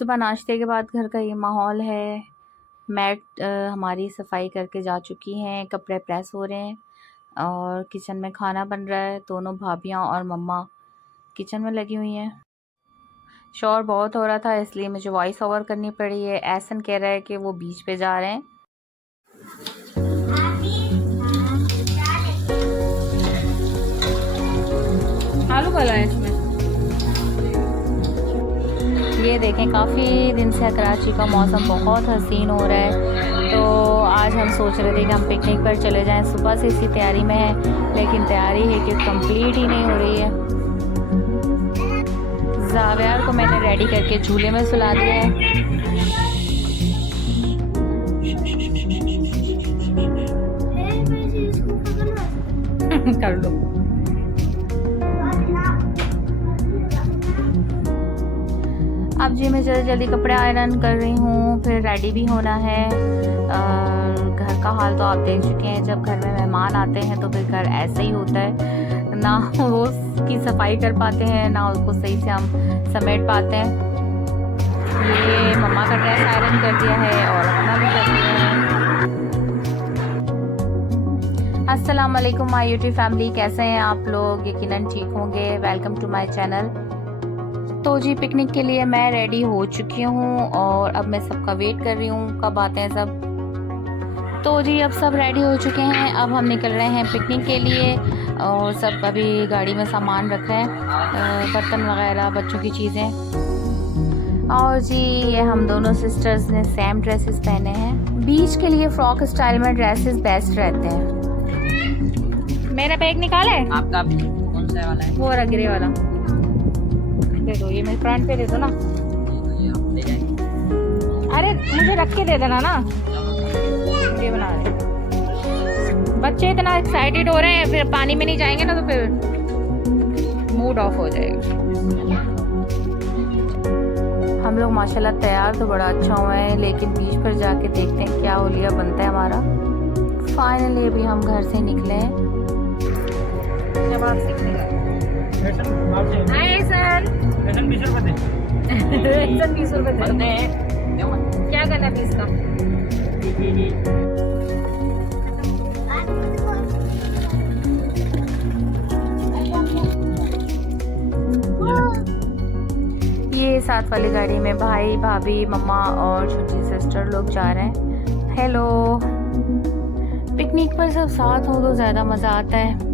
सुबह नाश्ते के बाद घर का ये माहौल है। मैट हमारी सफाई करके जा चुकी हैं, कपड़े प्रेस हो रहे हैं और किचन में खाना बन रहा है। दोनों भाभियां और मम्मा किचन में लगी हुई हैं। शोर बहुत हो रहा था इसलिए मुझे वॉइस ओवर करनी पड़ी है। एहसन कह रहा है कि वो बीच पे जा रहे हैं। आलू वाला है इसमें। ये देखें, काफ़ी दिन से कराची का मौसम बहुत हसीन हो रहा है, तो आज हम सोच रहे थे कि हम पिकनिक पर चले जाएं। सुबह से इसी तैयारी में है, लेकिन तैयारी है कि कंप्लीट ही नहीं हो रही है। जावियार को मैंने रेडी करके झूले में सुला दिया है। कर लो। अब जी मैं जल्दी जल्दी कपड़े आयरन कर रही हूँ, फिर रेडी भी होना है। घर का हाल तो आप देख चुके हैं, जब घर में मेहमान आते हैं तो फिर घर ऐसे ही होता है, ना वो उसकी सफाई कर पाते हैं ना उसको सही से हम समेट पाते हैं। ये मम्मा का ड्रेस आयरन कर दिया है और अपना भी कर दिया है। अस्सलाम वालेकुम माय यूट्यूब फैमिली, कैसे हैं आप लोग? यकीनन ठीक होंगे। Welcome to my channel. तो जी पिकनिक के लिए मैं रेडी हो चुकी हूँ और अब मैं सबका वेट कर रही हूँ कब आते हैं सब। तो जी अब सब रेडी हो चुके हैं, अब हम निकल रहे हैं पिकनिक के लिए और सब अभी गाड़ी में सामान रख रहे हैं, बर्तन वगैरह, बच्चों की चीज़ें। और जी ये हम दोनों सिस्टर्स ने सेम ड्रेसेस पहने हैं। बीच के लिए फ्रॉक स्टाइल में ड्रेसेस बेस्ट रहते हैं। मेरा बैग निकाला है आपका? कौन सा वाला है? वो ग्रे वाला दे दो, ये मेरे फ्रंट पे दे दो ना। अरे मुझे रख के दे देना ना, ये बना रहे। बच्चे इतना एक्साइटेड हो रहे हैं, फिर पानी में नहीं जाएंगे ना तो फिर मूड ऑफ हो जाएगा। हम लोग माशाल्लाह तैयार तो बड़ा अच्छा हुआ है, लेकिन बीच पर जाके देखते हैं क्या होलिया बनता है हमारा। फाइनली अभी हम घर से निकले हैं। जब आप सीखने हाय सर, 20 रुपए दे। 20 रुपए दे। क्या करना है इसका? ये साथ वाली गाड़ी में भाई, भाभी, मम्मा और छोटी सिस्टर लोग जा रहे हैं। हेलो। पिकनिक पर सब साथ हो तो ज़्यादा मज़ा आता है।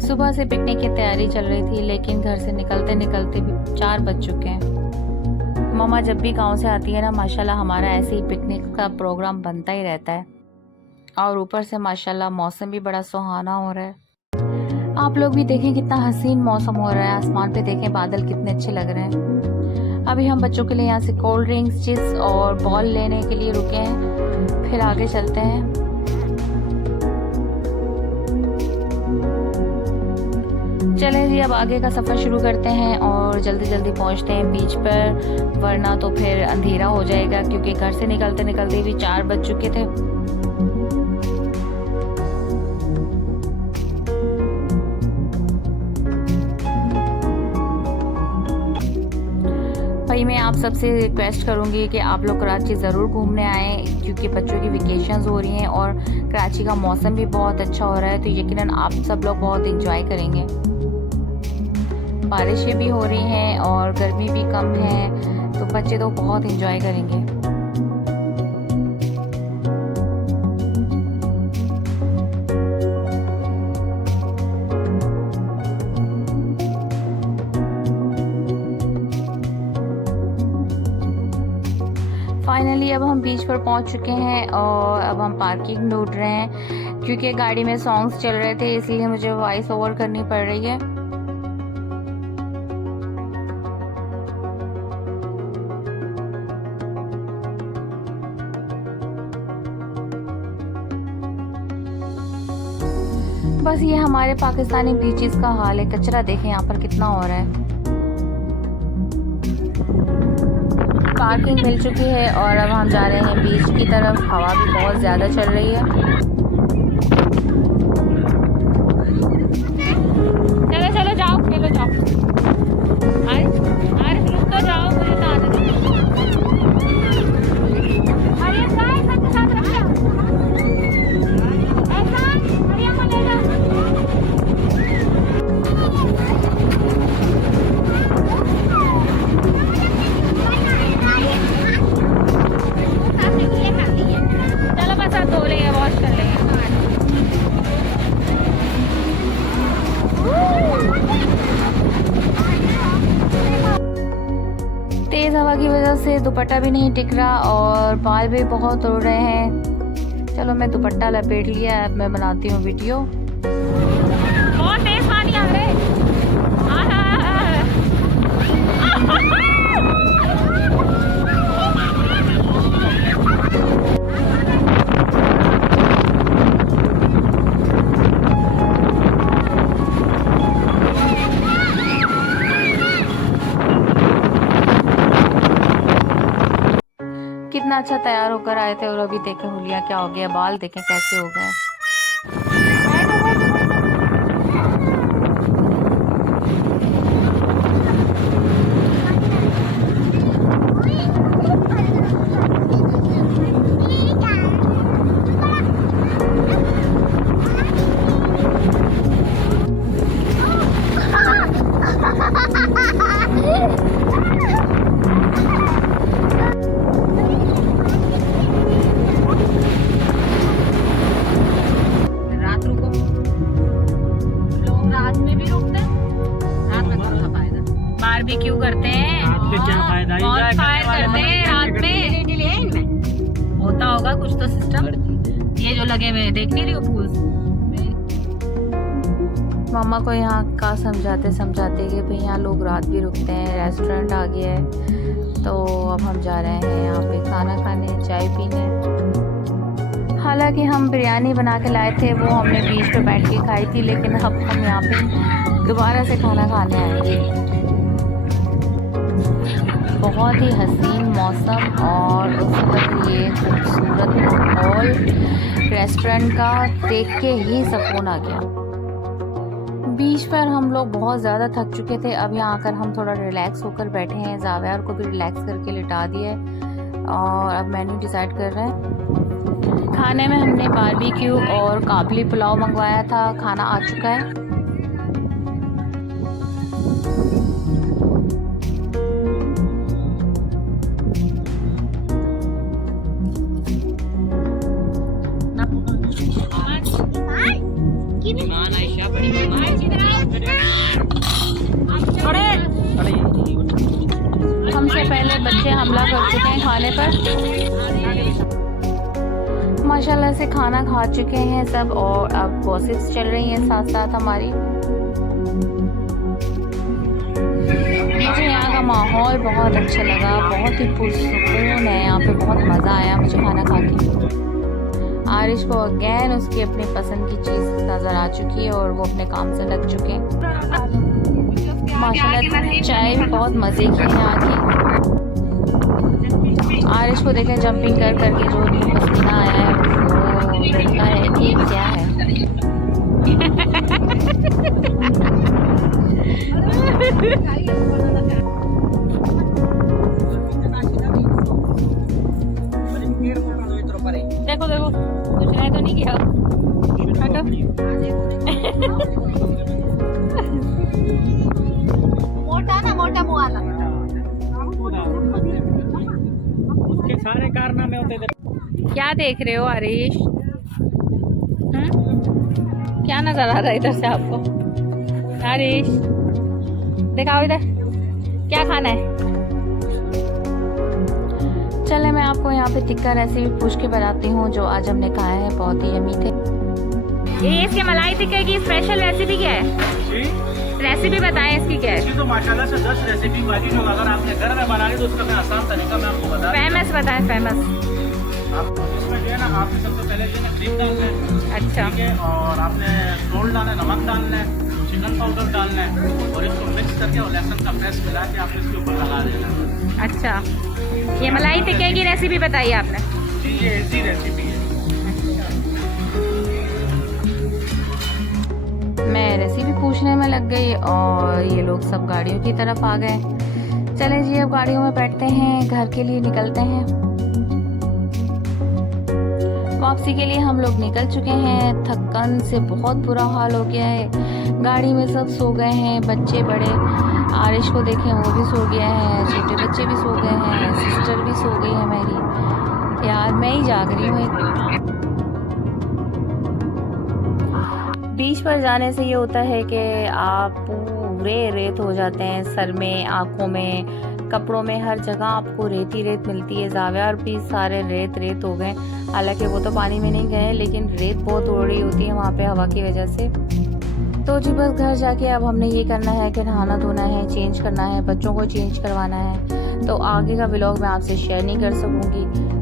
सुबह से पिकनिक की तैयारी चल रही थी, लेकिन घर से निकलते निकलते भी 4 बज चुके हैं। मम्मा जब भी गांव से आती है ना, माशाल्लाह हमारा ऐसे ही पिकनिक का प्रोग्राम बनता ही रहता है। और ऊपर से माशाल्लाह मौसम भी बड़ा सुहाना हो रहा है। आप लोग भी देखें कितना हसीन मौसम हो रहा है। आसमान पे देखें बादल कितने अच्छे लग रहे हैं। अभी हम बच्चों के लिए यहाँ से कोल्ड ड्रिंक्स, चिप्स और बॉल लेने के लिए रुके हैं, फिर आगे चलते हैं। चलें जी अब आगे का सफ़र शुरू करते हैं और जल्दी जल्दी पहुंचते हैं बीच पर, वरना तो फिर अंधेरा हो जाएगा, क्योंकि घर से निकलते निकलते भी 4 बज चुके थे। भाई मैं आप सबसे रिक्वेस्ट करूंगी कि आप लोग कराची ज़रूर घूमने आएँ, क्योंकि बच्चों की वेकेशंस हो रही हैं और कराची का मौसम भी बहुत अच्छा हो रहा है, तो यकीनन आप सब लोग बहुत इंजॉय करेंगे। बारिशें भी हो रही हैं और गर्मी भी कम है, तो बच्चे तो बहुत एंजॉय करेंगे। फाइनली अब हम बीच पर पहुंच चुके हैं और अब हम पार्किंग ढूंढ रहे हैं, क्योंकि गाड़ी में सॉन्ग्स चल रहे थे इसलिए मुझे वॉइस ओवर करनी पड़ रही है। बस ये हमारे पाकिस्तानी बीचेस का हाल है। कचरा देखें यहाँ पर कितना हो रहा है। पार्किंग मिल चुकी है और अब हम जा रहे हैं बीच की तरफ। हवा भी बहुत ज़्यादा चल रही है। चलो चलो जाओ, खेलो जाओ। अरे अरे तो जाओ, मुझे तो आदत है। तेज़ हवा की वजह से दुपट्टा भी नहीं टिक रहा और बाल भी बहुत उड़ रहे हैं। चलो मैं दुपट्टा लपेट लिया, अब मैं बनाती हूँ वीडियो। बहुत तेज पानी आ रहा है। कितना अच्छा तैयार होकर आए थे और अभी देखें हुलिया क्या हो गया, बाल देखें कैसे हो गए। बारबेक्यू करते हैं, रात में क्या फायदा, बहुत फायर करते हैं रात में। होता होगा कुछ तो सिस्टम। ये जो लगे हुए हैं, देख नहीं रही हो फूल। मामा को यहाँ का समझाते समझाते कि भाई यहाँ लोग रात भी रुकते हैं, रेस्टोरेंट आ गया है। तो अब हम जा रहे हैं यहाँ पे खाना खाने, चाय पीने। हालांकि हम बिरयानी बना के लाए थे, वो हमने बीच पे बैठ के खाई थी, लेकिन अब हम यहाँ पे दोबारा से खाना खाने आए। बहुत ही हसीन मौसम और उस वक्त ये खूबसूरत माहौल रेस्टोरेंट का देख के ही सुकून आ गया। बीच पर हम लोग बहुत ज़्यादा थक चुके थे, अब यहाँ आकर हम थोड़ा रिलैक्स होकर बैठे हैं। जावेर को भी रिलैक्स करके लिटा दिया है और अब मेन्यू डिसाइड कर रहे हैं। खाने में हमने बारबेक्यू और काबली पुलाव मंगवाया था, खाना आ चुका है। हमसे पहले बच्चे हमला कर चुके हैं खाने पर। माशाल्लाह से खाना खा चुके हैं सब और अब गॉसिप्स चल रही हैं साथ साथ हमारी। मुझे यहाँ का माहौल बहुत अच्छा लगा, बहुत ही पुरसुकून है यहाँ पे, बहुत मज़ा आया मुझे खाना खा के। आरिश को अगेन उसकी अपनी पसंद की चीज़ नज़र आ चुकी है और वो अपने काम से लग चुके हैं। माशाल्लाह चाय भी बहुत मज़े की है यहाँ की। आरिश को देखें जंपिंग कर करके जो पसीना आया है वो लगता है कि क्या है। देखो देखो कुछ है तो नहीं किया। मोटा ना मोटा मुआला उसके सारे कारनामे होते थे। क्या देख रहे हो आरिश? क्या नजर आ रहा है इधर से आपको? आरिश दिखाओ इधर, क्या खाना है? चले मैं आपको यहाँ पे टिक्का रेसिपी पूछ के बताती हूँ जो आज हमने खाए हैं, बहुत ही यमी थे। ये इसके मलाई टिक्के की स्पेशल रेसिपी क्या है? रेसिपी बताएं इसकी क्या है? इसकी तो माशाल्लाह से 10 रेसिपी बाकी जो अगर आपने घर में बनानी तो उसका मैं आसान तरीका मैं आपको बता। फेमस बताएं, फेमस। आप इसमें जो है ना, आपने सबसे पहले जो है ना क्रीम डालना है। अच्छा। ठीक है, और आपने सोल्ट डालना है, नमक डालना है, चिकन पाउडर डालना है और इसको मिक्स करके और लहसुन का पेस्ट मिला के आपने इसके ऊपर लगा देना है। अच्छा, ये मलाई टिक्के की रेसिपी बताई आपने? जी ये इजी रेसिपी है। मैं रेसिपी पूछने में लग गई और ये लोग सब गाड़ियों की तरफ आ गए। चले जी अब गाड़ियों में बैठते हैं, घर के लिए निकलते हैं। वापसी के लिए हम लोग निकल चुके हैं। थकन से बहुत बुरा हाल हो गया है। गाड़ी में सब सो गए हैं, बच्चे बड़े। आरिश को देखें वो भी सो गया है, छोटे बच्चे भी सो गए हैं, सिस्टर भी सो गई है मेरी। यार मैं ही जाग रही हूँ। बीच पर जाने से ये होता है कि आप पूरे रेत हो जाते हैं, सर में, आँखों में, कपड़ों में हर जगह आपको रेत ही रेत मिलती है। ज़ावियार भी सारे रेत रेत हो गए, हालांकि वो तो पानी में नहीं गए, लेकिन रेत बहुत उड़ रही होती है वहाँ पे हवा की वजह से। तो जी बस घर जाके अब हमने ये करना है कि नहाना धोना है, चेंज करना है, बच्चों को चेंज करवाना है। तो आगे का व्लॉग मैं आपसे शेयर नहीं कर सकूँगी।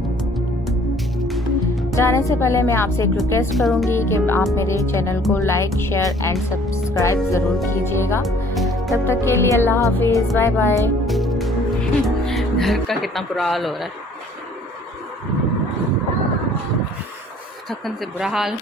जाने से पहले मैं आपसे एक रिक्वेस्ट करूंगी कि आप मेरे चैनल को लाइक, शेयर एंड सब्सक्राइब ज़रूर कीजिएगा। तब तक के लिए अल्लाह हाफिज़, बाय बाय। घर का कितना बुरा हाल हो रहा है, थकन से बुरा हाल।